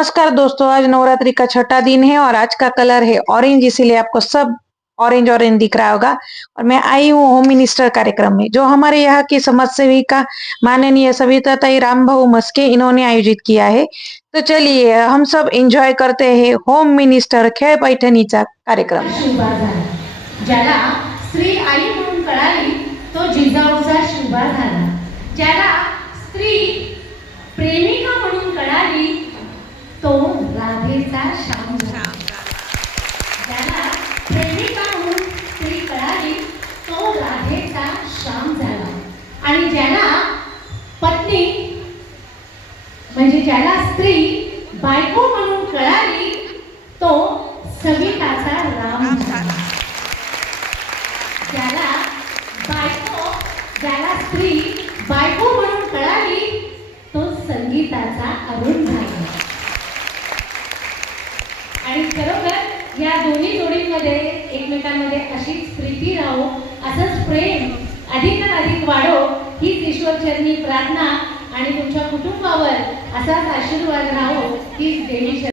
नमस्कार दोस्तों, आज नवरात्रि का छठा दिन है और आज का कलर है ऑरेंज, इसीलिए आपको सब ऑरेंज ऑरेंज दिख रहा होगा। और मैं आई हूँ होम मिनिस्टर कार्यक्रम में, जो हमारे यहाँ की समाज सेविका माननीय सविताताई रामभाऊ मस्के इन्होंने आयोजित किया है। तो चलिए हम सब एंजॉय करते हैं होम मिनिस्टर खेळ पैठणीचा कार्यक्रम। ज्याला स्त्री आई म्हणून कळाली तो जिजाऊचा शिवबा झाला, ज्याला स्त्री प्रेमिका म्हणून कळाली तो राधेचा श्याम झाला, ज्याला प्रेमिका म्हणून स्त्री कळाली तो राधेचा श्याम झाला, आणि ज्याला पत्नी म्हणजे ज्याला स्त्री बायको म्हणून कळाली तो सविताचा राम झाला, ज्याला स्त्री बायको म्हणून कळाली तो संगीताचा अरुण झाला। आणि खरोखर या दोन्ही जोडींमध्ये एकमेकांमध्ये अशीच प्रीती राहो, असंच प्रेम अधिक वाढो हीच ईश्वरचरणी प्रार्थना, आणि तुमच्या कुटुंबावर असाच आशीर्वाद राहो हीच देवी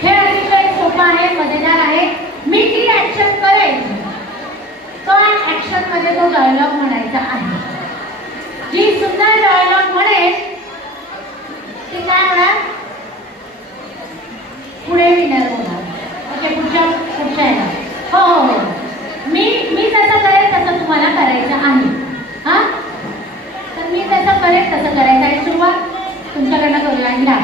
खेळ अतिशय सोपा आहे, मजेदार आहे। मी जी ऍक्शन करेन तो ऍक्शन मध्ये तो डायलॉग म्हणायचा आहे। जी सुंदर डायलॉग म्हणेल ती काय होणार, पुढे विनर होणार। ओके, पुढच्या याला हो मी जसं करेल तसं तुम्हाला करायचं आहे। हा, तर मी जसं करेल तसं करायचं आहे। सुरुवात तुमच्याकडनं करूया। घ्या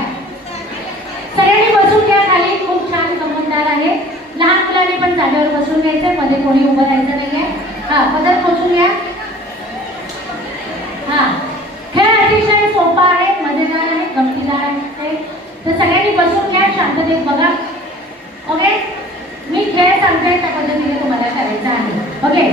सगळ्यांनी बसून घ्या खाली, खूप छान समजदार आहे। लहान मुलांनी पण जागेवर बसून घ्यायचंय, मध्ये कोणी उभं राहायचं नाहीये। हा, पदर पोचून घ्या। हा, खेळ अतिशय सोपा आहे, मजेदार आहे, गमतीदार आहे, तर सगळ्यांनी बसून घ्या, शांततेत बघा। ओके, मी खेळ सांगते त्या पद्धतीने तुम्हाला करायचं आहे. ओके.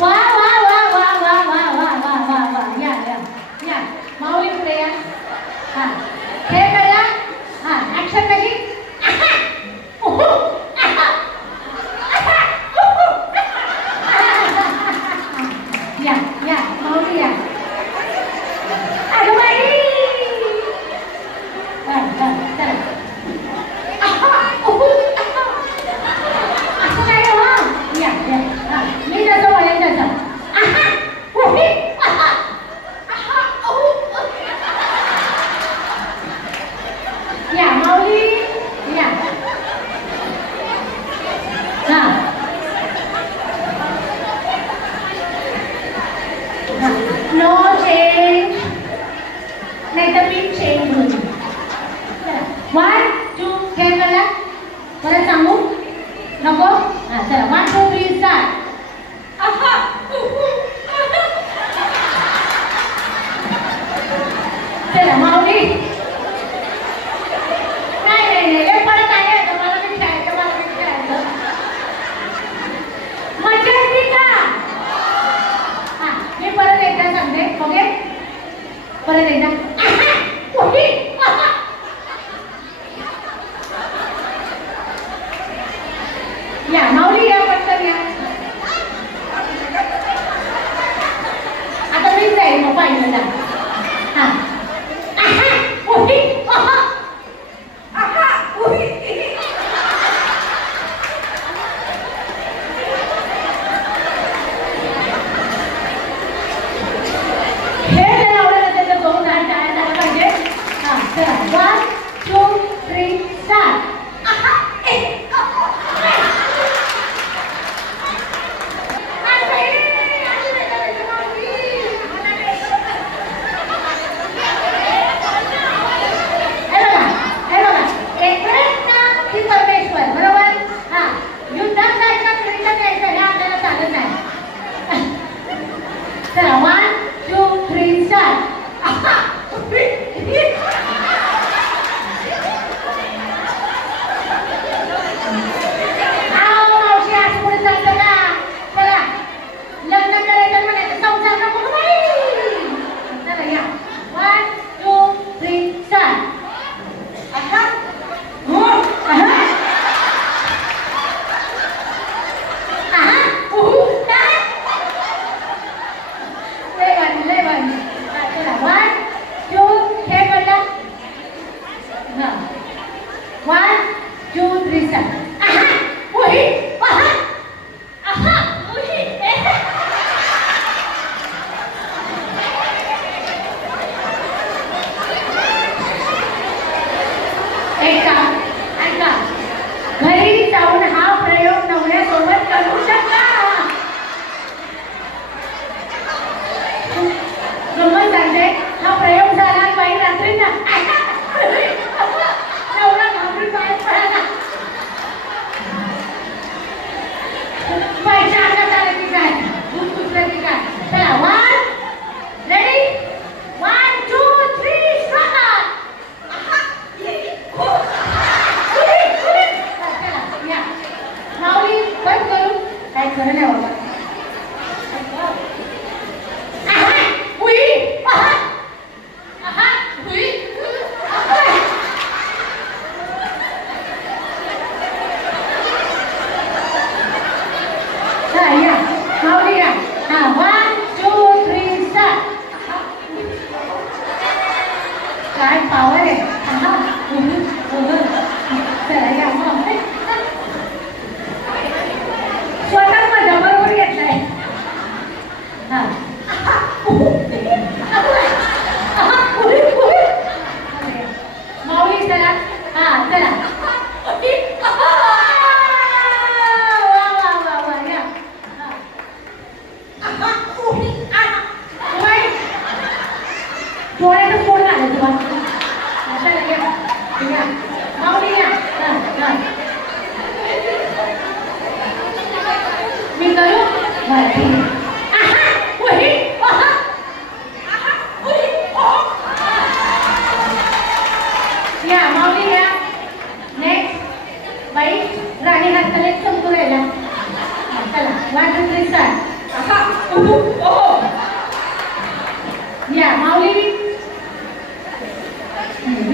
वा वा वा वा वा वा वा वा वा वा. या या या माऊली पुढे या. हा खेळ कळला. हा ऍक्शन कशी. या या माऊली या. अगं बाई. चला. असं काय हो. या या. हा मी जसं म्हणेन तसं. या माऊली या. हा नो चेंज नाही तर मी चेंज होईल. वन टू खेळ करा. परत सांगू नको. हा चला 1 2 3 स्टार्ट. चला माऊली. नाही नाही नाही हे परत आहे. मला नाही खेळायचं. मला नाही खेळायचं. मजा येते का. हा मी परत एकदा सांगते. ओके परत एकदा. या माऊली या पटकन या. आता मीच जाईल मग पाहिजे. हा चला 1 2 3 स्टार्ट. परमेश्वर बरोबर. हा युद्धात जायचं क्रीडा द्यायचं हे आपल्याला चालत नाही. चला 1 2 3 स्टार्ट. घरी जाऊन हा प्रयोग नवऱ्यासोबत करू शकता. गंमत सांगते. हा प्रयोग झाला बाई रात्री ना नवरा घाबरून बाहेर पडाला. पैसा अंगात आला की काय दूध सुटलं की काय. चला 1 रेडी 1 2 3 स्टार्ट. माऊली बंद करू. काय खरं नाही बाबा. माऊली या. हा 1 2 3 स्टार्ट. काय पावर आहे. चला या मग. स्वतःच माझ्या बरोबर घेतलाय. हा माऊली चला. हा चला. वा वा वा वा या. डोळ्यातच फोड झालं तुम्हाला. चला या माऊली या. मी करू. या माऊली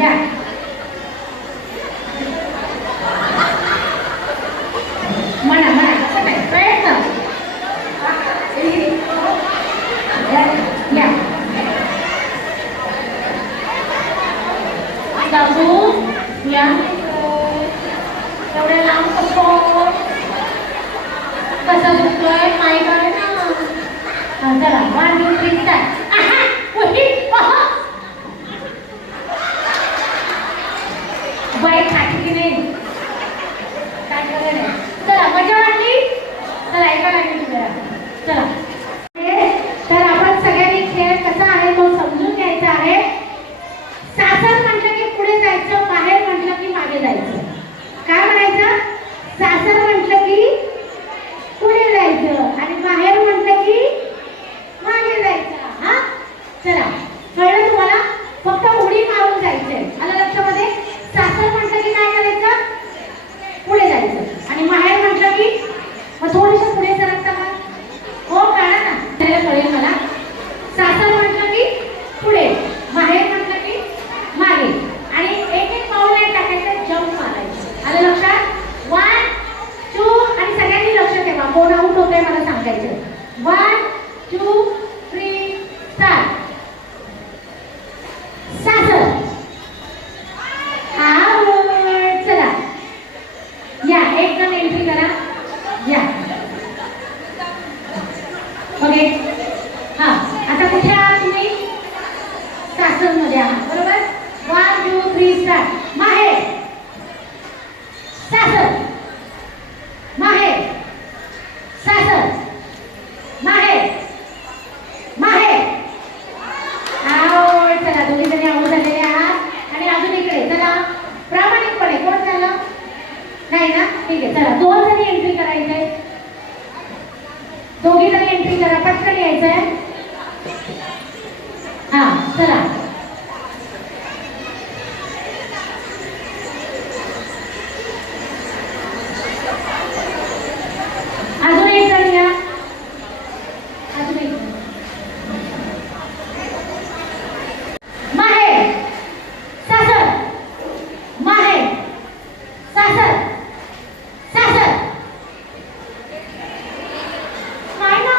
या म्हणा म्हणा असं काय प्रयत्न या बाबू या एवढ्या लांब कसं कसा दुखतोय पाय काढ ना चला 1 2 3 स्टार्ट आहा वही बाई खाती की नाही काय करायला चला मजा वाटली चला ऐका लागली तुला चला तर आपण सगळ्यांनी खेळ कसा आहे तो समजून घ्यायचा आहे सासर म्हटलं की पुढे जायचं बाहेर म्हटलं की मागे जायचं काय म्हणायचं सासर म्हटलं की पुढे जायचं आणि बाहेर म्हटलं की मागे जायचं हा चला कळलं तुम्हाला फक्त उडी मारून जायचंय आलं लक्षामध्ये सासर म्हटलं की काय करायचं पुढे जायचं आणि बाहेर म्हटलं की मग थोडंसं पुढे सरकता का हो कळलं ना त्याला कळेल मला सासर म्हटलं की पुढे बाहेर म्हटलं की मागे आणि एक एक पाऊल नाही टाकायचं जंप मारायचं आलं लक्षात 1 2 आणि सगळ्यांनी लक्ष ठेवा कोण आउट होतंय मला सांगायचं 1 2 3 स्टार्ट सासर आवड चला या एक जण एंट्री करा या ओके हा आता कुठे आहात तुम्ही सासर मध्ये आहात बरोबर 1 2 3 स्टार्ट माहेर सासर माहेर सासर माहेर माहेर आवड चला दोन्ही जणी आवड झालेले आहात आणि अजून इकडे चला प्रामाणिकपणे कोण झालं नाही ना ठीक आहे चला 2 जणी एंट्री करायचंय दोघी जणी एंट्री करा पटकन यायचंय हा चला अजून एक जण या अजून एक जण माहेर सासर माहेर सासर सासर काय ना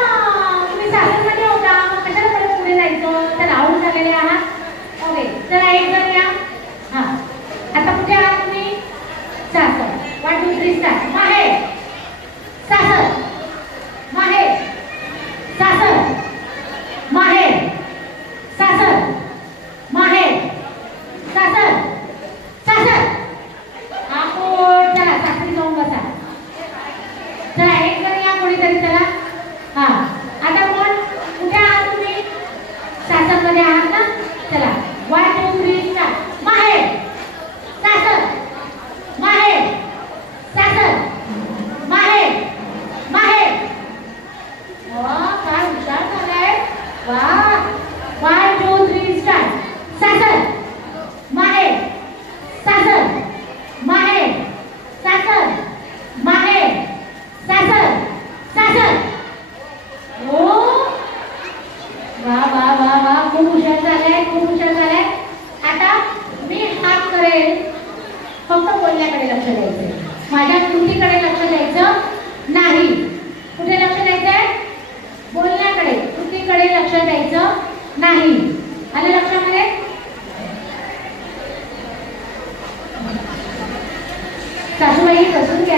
तुम्ही सासरमध्ये होता कशाला परत पुढे जायचं तर आवडून झालेले आहात ओके चला एक जण या हा आता कुठे आहात तुम्ही सासर 1 2 3 स्टार्ट माहेर सासर माहेर सासर माहेर सासर माहेर सासर सासर आपण चला सासरी जाऊन बसा चला एक जण या कोणीतरी चला हा आता कोण कुठे आहात तुम्ही सासर मध्ये आहात ना चला 1 2 3 स्टार्ट माहेर सासर माहेर सासर माहेर माहेर वाह काय हुशार झालाय वाह 1 2 3 स्टार्ट सासर माहेर सासर माहेर सासर माहेर सासर सासर हो वाह वाह वाह वाह खूप हुशार झालाय खूप हुशार झालाय आता मी हात करेल फक्त बोलण्याकडे लक्ष द्यायचंय माझ्या कृतीकडे लक्ष द्यायचं नाही कुठे लक्ष द्यायचंय बोलण्याकडे कृतीकडे लक्ष द्यायचं नाही आलं लक्षामध्ये सासूबाई बसून घ्या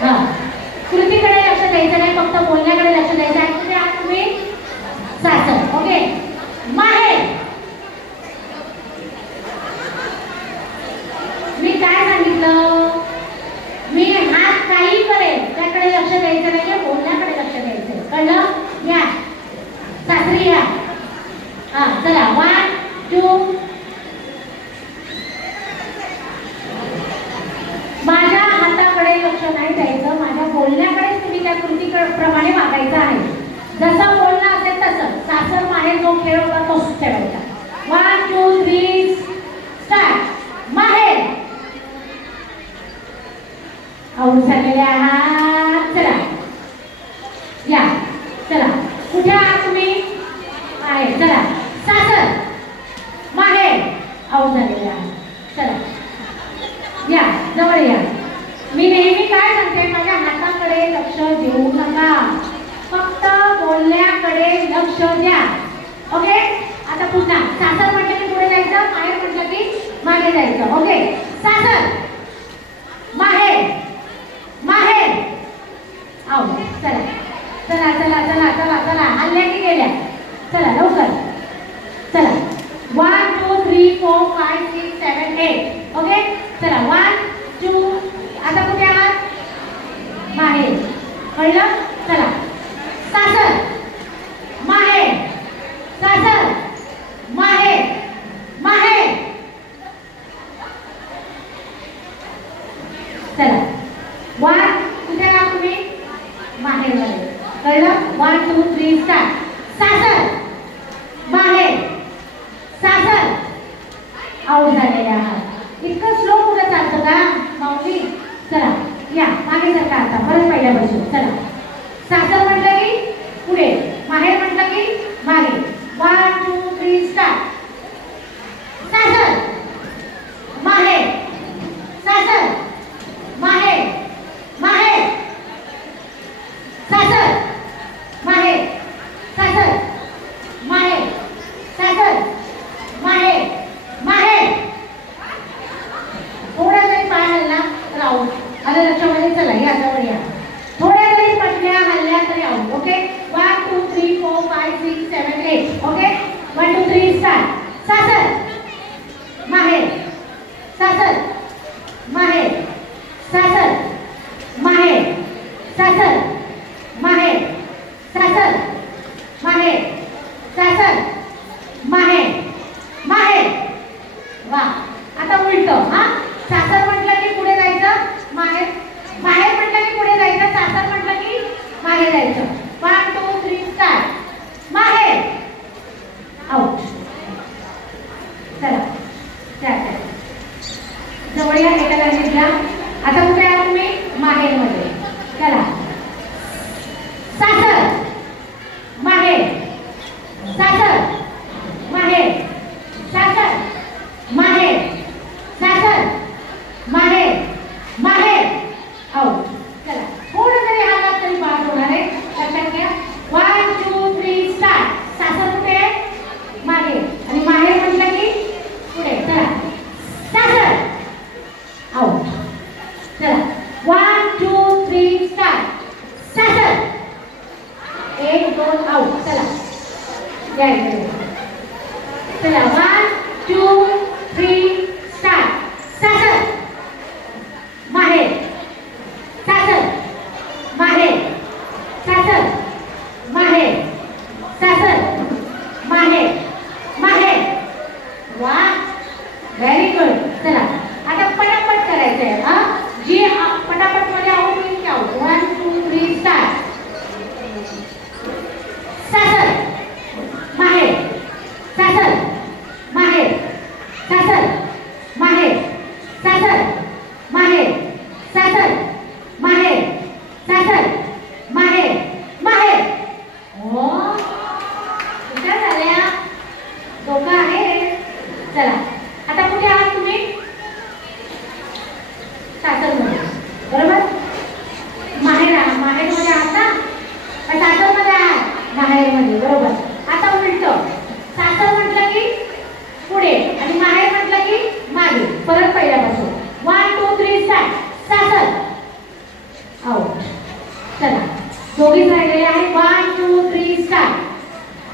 हा कृतीकडे लक्ष द्यायचं नाही फक्त बोलण्याकडे लक्ष द्यायचं आहे कुठे आहात तुम्ही सासर ओके माहेर मी काय सांगितलं मी हात काही करेल त्याकडे लक्ष द्यायचं नाही बोलण्याकडे लक्ष द्यायचं कळलं या सासरी या हा चला 1 2 माझ्या हाताकडे लक्ष नाही द्यायचं माझ्या बोलण्याकडे तुम्ही त्या कृतीप्रमाणे वागायचं आहे जसं बोलणं असेल तसं सासर माहेर जो खेळ होता तोच खेळायचा 1 2 3 स्टार्ट माहेर आवडून झालेले आहात चला या चला कुठे आहात तुम्ही माहेर चला. सासर माहेर आऊट झालेले आहे. चला या जवळ या. मी नेहमी काय सांगते, माझ्या हाताकडे लक्ष देऊ नका, फक्त बोलण्याकडे लक्ष द्या. ओके. आता पुन्हा सासर म्हटलं की पुढे जायचं, माहेर म्हटलं की मागे जायचं. ओके. सासर माहेर माहेर आऊट. चला चला चला चला चला चला. हल्ल्या की गेल्या. चला लवकर. चला 1 2 3 4 5 6 7 8. ओके. चला 1 2. आता कुठे आहात? माहेर. कळलं? चला. सासर माहेर सासर माहेर माहेर. चला 1. कुठे आहात तुम्ही? माहेर मध्ये. कळलं? 1 2 3 स्टार्ट. सासर माहेर सासर आऊट झालेले आहात. इतकं स्लो पुढे चालतं का माऊली? चला या मागे सरका. आता परत पहिल्यापासून. चला. सासर म्हटलं की पुढे, माहेर म्हटलं की मागे. 1 2 3 स्टार्ट. सासर माहेर सासर माहेर माहेर सासर माहेर सासर माहेर सासर माहेर माहेर. थोडा जरी पाय हल्ला तर आऊट. आलं लक्षामध्ये? चला या जवळ या. थोड्या जरी पटल्या हल्ल्या तरी आऊट. ओके. 1 2 3 4 5 6 7 8. ओके. 1 2 3 स्टार्ट. सासर माहेर सासर माहेर सासर माहेर सासर माहेर सासर माहेर सासर माहेर माहेर. वा. आता उलट. हा. सासर म्हटलं की पुढे जायचं, माहेर माहेर म्हटलं की पुढे जायचं, सासर म्हटलं की मागे जायचं. 1 2 3 स्टार्ट. माहेर आऊट. चला त्या जवळ या. एका लाईनीत घ्या. आता कुठे आहात तुम्ही? माहेर मध्ये. चला. सासर माहेर सासर माहेर सासर माहेर सासर माहेर माहेर आऊट. चला. थोडं जरी हातात तरी बाद होणार आहे, लक्षात घ्या. 1 2 3 स्टार्ट. सासर कुठे आहे? मागे. आणि माहेर म्हटलं की पुढे. चला. सासर आऊट. चला. 1 2 3 स्टार्ट. सासर 1 2 आऊट. चला या इकडे. चला. 1 2 3 स्टार्ट. सासर माहेर सासर माहेर सासर माहेर सासर माहेर माहेर. वा. Very good. चला. आता पटापट करायचं आहे. हा. जी पटापट मध्ये आऊट होईल की आऊट. 1 2 3 स्टार्ट. सासर माहेर सासर माहेर सासर माहेर सासर माहेर सासर माहेर सासर माहेर माहेर. हो. कुठे झाल्या? डोकं आहे. चला. आता कुठे आहात तुम्ही? सासर मध्ये. बरोबर. माहेर माहेर मध्ये आहात ना? सासर मध्ये आहात? माहेर मध्ये. बरोबर. आता उलट. सासर म्हटलं की पुढे आणि माहेर म्हटलं की मागे. परत पहिल्यापासून. 1 2 3 स्टार्ट. सासर आऊट. चला. दोघीच राहिलेले आहे. 1 2 3 स्टार्ट.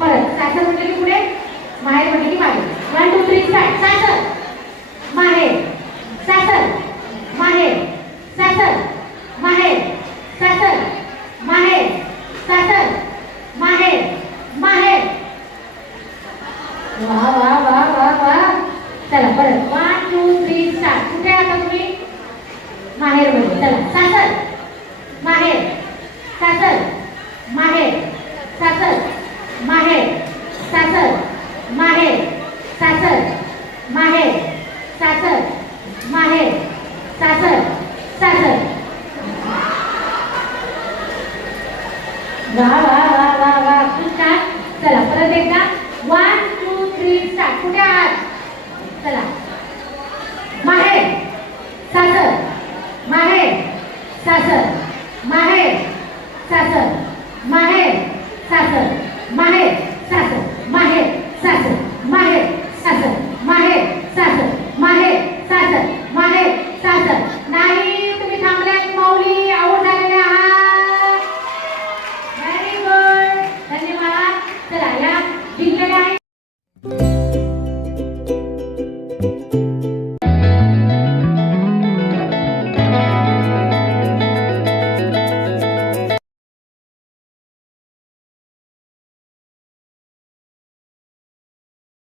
परत. सासर म्हटलं की पुढे, माहेर म्हटलं की मागे. 1 2 3 स्टार्ट. सासर माहेर सासर माहेर सासर माहेर सासर माहेर सासर माहेर माहेर. वा वा वा वा वा. चला परत. 1 2 3 स्टार्ट. कुठे आता तुम्ही? माहेर मध्ये. चला. सासर माहेर सासर माहेर सासर माहेर सासर माहेर सासर माहेर सासर माहेर सासर सासर. वा वा वा वा वा. खूप छान. चला परत एकदा.